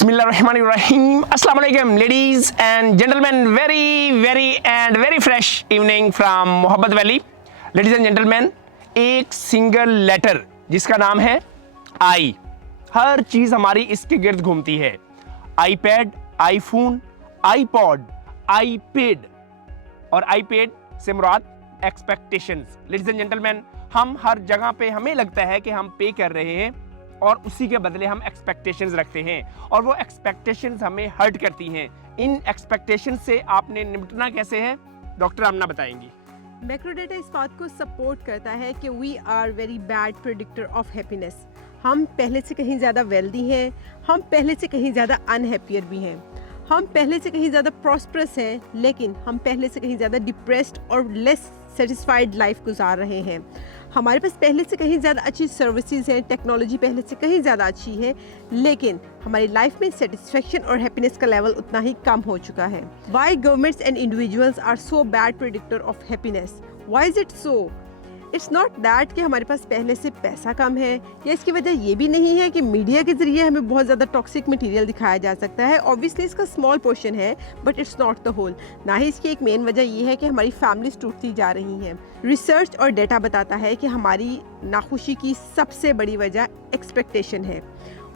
Bismillahirrahmanirrahim. Assalamu alaikum, ladies and gentlemen. Very fresh evening from Mohabbat Valley. Ladies and gentlemen, एक single letter जिसका नाम है आई, हर चीज हमारी इसके गिर्द घूमती है। आईपैड, आईफोन, आईपॉड, आईपेड और आईपेड से मुराद एक्सपेक्टेशंस। लेडीज एंड जेंटलमैन, हम हर जगह पे हमें लगता है कि हम पे कर रहे हैं और उसी के बदले हम एक्सपेक्टेशंस रखते हैं और वो एक्सपेक्टेशंस हमें हर्ट करती हैं। इन एक्सपेक्टेशंस से आपने निपटना कैसे है, डॉक्टर आमना बताएंगी। मैक्रोडेटा इस बात को सपोर्ट करता है कि we are very bad predictor of happiness. हम पहले से कहीं ज़्यादा वेल्दी हैं, हम पहले से कहीं ज़्यादा अनहैप्पियर भी हैं, हम पहले से कहीं ज़्यादा प्रॉस्परस हैं, लेकिन हम पहले से कहीं ज़्यादा डिप्रेस्ड और लेस सेटिस्फाइड लाइफ गुजार रहे हैं। हमारे पास पहले से कहीं ज़्यादा अच्छी सर्विसेज हैं, टेक्नोलॉजी पहले से कहीं ज़्यादा अच्छी है, लेकिन हमारी लाइफ में सेटिस्फेक्शन और हैप्पीनेस का लेवल उतना ही कम हो चुका है। Why governments and individuals are so bad predictor of happiness? Why is it so? It's not that कि हमारे पास पहले से पैसा कम है, या इसकी वजह ये भी नहीं है कि मीडिया के ज़रिए हमें बहुत ज़्यादा टॉक्सिक मटेरियल दिखाया जा सकता है। ऑब्वियसली इसका स्मॉल पोर्शन है, but it's not the whole. ना ही इसकी एक मेन वजह ये है कि हमारी फैमिलीज टूटती जा रही हैं। रिसर्च और डेटा बताता है कि हमारी नाखुशी की सबसे बड़ी वजह एक्सपेक्टेशन है।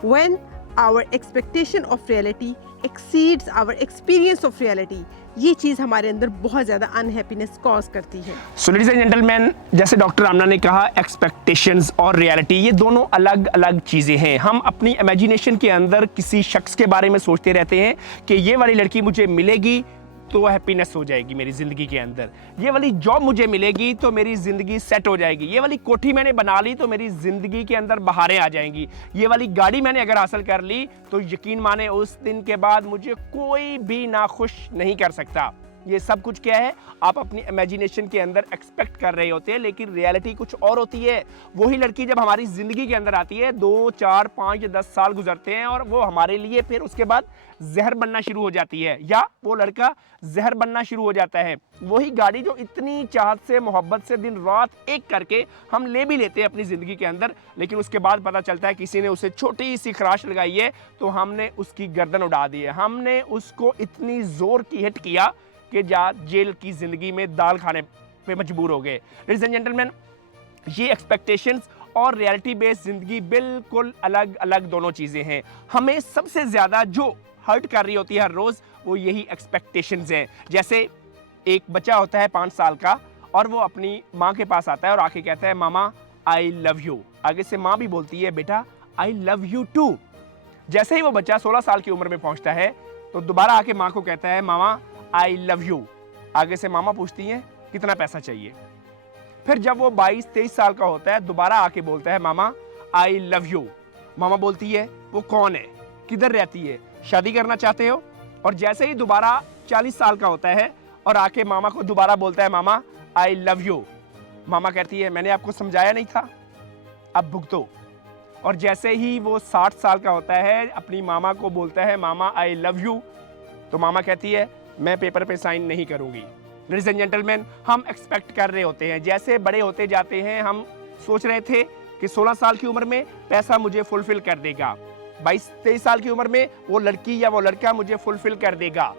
When our expectation of reality exceeds our experience of reality, ये चीज़ हमारे अंदर बहुत ज़्यादा अनहैप्पीनेस कॉज करती है। सो लेडीज एंड जेंटलमैन, जैसे डॉक्टर आमना ने कहा, एक्सपेक्टेशंस और रियलिटी ये दोनों अलग अलग चीज़ें हैं। हम अपनी इमेजिनेशन के अंदर किसी शख्स के बारे में सोचते रहते हैं कि ये वाली लड़की मुझे मिलेगी तो हैप्पीनेस हो जाएगी मेरी ज़िंदगी के अंदर, ये वाली जॉब मुझे मिलेगी तो मेरी ज़िंदगी सेट हो जाएगी, ये वाली कोठी मैंने बना ली तो मेरी ज़िंदगी के अंदर बहारें आ जाएंगी, ये वाली गाड़ी मैंने अगर हासिल कर ली तो यकीन माने उस दिन के बाद मुझे कोई भी नाखुश नहीं कर सकता। ये सब कुछ क्या है, आप अपनी इमेजिनेशन के अंदर एक्सपेक्ट कर रहे होते हैं, लेकिन रियलिटी कुछ और होती है। वही लड़की जब हमारी ज़िंदगी के अंदर आती है, 2, 4, 5, 10 साल गुजरते हैं और वो हमारे लिए फिर उसके बाद जहर बनना शुरू हो जाती है, या वो लड़का जहर बनना शुरू हो जाता है। वही गाड़ी जो इतनी चाहत से, मोहब्बत से दिन रात एक करके हम ले भी लेते हैं अपनी ज़िंदगी के अंदर, लेकिन उसके बाद पता चलता है किसी ने उसे छोटी सी खराश लगाई है तो हमने उसकी गर्दन उड़ा दी है, हमने उसको इतनी ज़ोर की हिट किया कि जेल की ज़िंदगी में दाल खाने पे मजबूर हो गए। लेडीज एंड जेंटलमैन, ये एक्सपेक्टेशंस और रियलिटी बेस्ड ज़िंदगी बिल्कुल अलग अलग दोनों चीज़ें हैं। हमें सबसे ज़्यादा जो हर्ट कर रही होती है हर रोज़, वो यही एक्सपेक्टेशंस हैं। जैसे एक बच्चा होता है 5 साल का और वो अपनी माँ के पास आता है और आके कहता है, मामा आई लव यू। आगे से माँ भी बोलती है, बेटा आई लव यू टू। जैसे ही वो बच्चा 16 साल की उम्र में पहुँचता है तो दोबारा आके माँ को कहता है, मामा आई लव यू। आगे से मामा पूछती हैं, कितना पैसा चाहिए। फिर जब वो 22-23 साल का होता है, दोबारा आके बोलता है, मामा आई लव यू। मामा बोलती है, वो कौन है, किधर रहती है, शादी करना चाहते हो? और जैसे ही दोबारा 40 साल का होता है और आके मामा को दोबारा बोलता है, मामा आई लव यू। मामा कहती है, मैंने आपको समझाया नहीं था, अब भुगतो। और जैसे ही वो 60 साल का होता है, अपनी मामा को बोलता है, मामा आई लव यू, तो मामा कहती है, मैं पेपर पे साइन नहीं करूंगी। लेडीज एंड जेंटलमैन, हम एक्सपेक्ट कर रहे होते हैं, जैसे बड़े होते जाते हैं हम सोच रहे थे कि 16 साल की उम्र में पैसा मुझे फुलफिल कर देगा, 22-23 साल की उम्र में वो लड़की या वो लड़का मुझे फुलफिल कर देगा,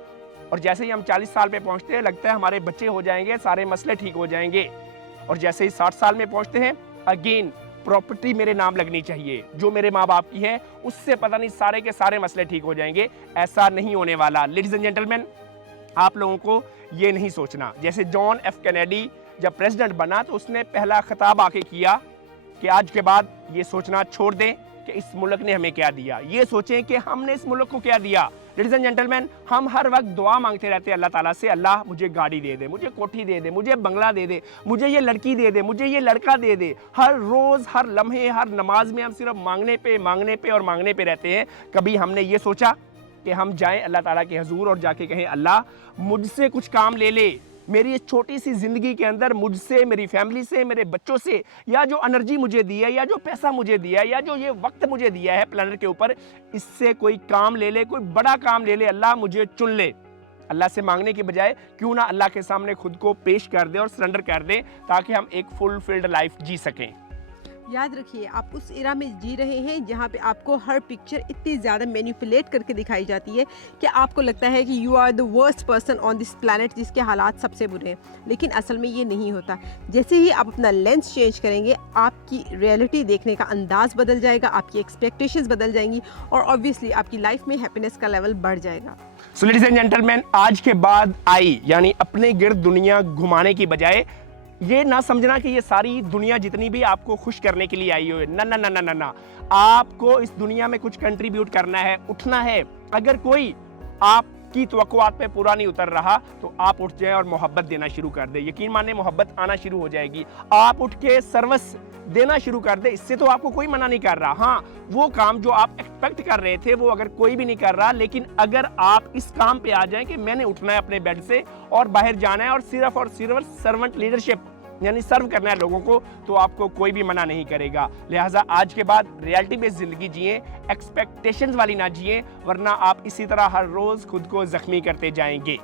और जैसे ही हम 40 साल पे पहुंचते हैं लगता है हमारे बच्चे हो जाएंगे, सारे मसले ठीक हो जाएंगे, और जैसे ही 60 साल में पहुंचते हैं, अगेन प्रॉपर्टी मेरे नाम लगनी चाहिए जो मेरे माँ बाप की है, उससे पता नहीं सारे के सारे मसले ठीक हो जाएंगे। ऐसा नहीं होने वाला। लेडीज एंड जेंटलमैन, आप लोगों को ये नहीं सोचना। जैसे जॉन एफ कैनेडी जब प्रेसिडेंट बना तो उसने पहला खिताब आके किया कि आज के बाद ये सोचना छोड़ दें कि इस मुल्क ने हमें क्या दिया, ये सोचें कि हमने इस मुल्क को क्या दिया। लेडीज एंड जेंटलमैन, हम हर वक्त दुआ मांगते रहते हैं अल्लाह ताला से, अल्लाह मुझे गाड़ी दे दे, मुझे कोठी दे दे, मुझे बंगला दे दे, मुझे ये लड़की दे दे, मुझे ये लड़का दे दे। हर रोज़, हर लम्हे, हर नमाज में हम सिर्फ मांगने पे और मांगने पे रहते हैं। कभी हमने ये सोचा कि हम जाएं अल्लाह ताला के हजूर और जाके कहें, अल्लाह मुझसे कुछ काम ले ले, मेरी इस छोटी सी ज़िंदगी के अंदर मुझसे, मेरी फैमिली से, मेरे बच्चों से, या जो एनर्जी मुझे दी है, या जो पैसा मुझे दिया है, या जो ये वक्त मुझे दिया है प्लानट के ऊपर, इससे कोई काम ले ले, कोई बड़ा काम ले ले, अल्लाह मुझे चुन ले। अल्लाह से मांगने के बजाय क्यों ना अल्लाह के सामने खुद को पेश कर दे और सरेंडर कर दे, ताकि हम एक फुलफिल्ड लाइफ जी सकें। याद रखिए, आप उस एरा में जी रहे हैं जहाँ पे आपको हर पिक्चर इतनी ज़्यादा मैनिपुलेट करके दिखाई जाती है कि आपको लगता है कि you are the worst person on this planet, जिसके हालात सबसे बुरे हैं। लेकिन असल में ये नहीं होता। जैसे ही आप अपना लेंस चेंज करेंगे, आपकी रियलिटी देखने का अंदाज बदल जाएगा, आपकी एक्सपेक्टेशंस बदल जाएंगी और ऑब्वियसली आपकी लाइफ में हैप्पीनेस का लेवल बढ़ जाएगा। सो लेडीज एंड जेंटलमैन, आज के बाद आई यानी अपने गिर्द दुनिया घुमाने की बजाय ये ना समझना कि ये सारी दुनिया जितनी भी आपको खुश करने के लिए आई हो, ना ना ना ना ना ना, आपको इस दुनिया में कुछ कंट्रीब्यूट करना है, उठना है। अगर कोई आपकी तवक्कुआत पे पूरा नहीं उतर रहा तो आप उठ जाएं और मोहब्बत देना शुरू कर दे। यकीन माने मोहब्बत आना शुरू हो जाएगी। आप उठ के सर्विस देना शुरू कर दे, इससे तो आपको कोई मना नहीं कर रहा। हाँ, वो काम जो आप एक्सपेक्ट कर रहे थे वो अगर कोई भी नहीं कर रहा, लेकिन अगर आप इस काम पे आ जाएं कि मैंने उठना है अपने बेड से और बाहर जाना है और सिर्फ सर्वेंट लीडरशिप यानी सर्व करना है लोगों को, तो आपको कोई भी मना नहीं करेगा। लिहाजा आज के बाद रियलिटी बेस्ड जिंदगी जिए, एक्सपेक्टेशंस वाली ना जिए, वरना आप इसी तरह हर रोज खुद को जख्मी करते जाएंगे।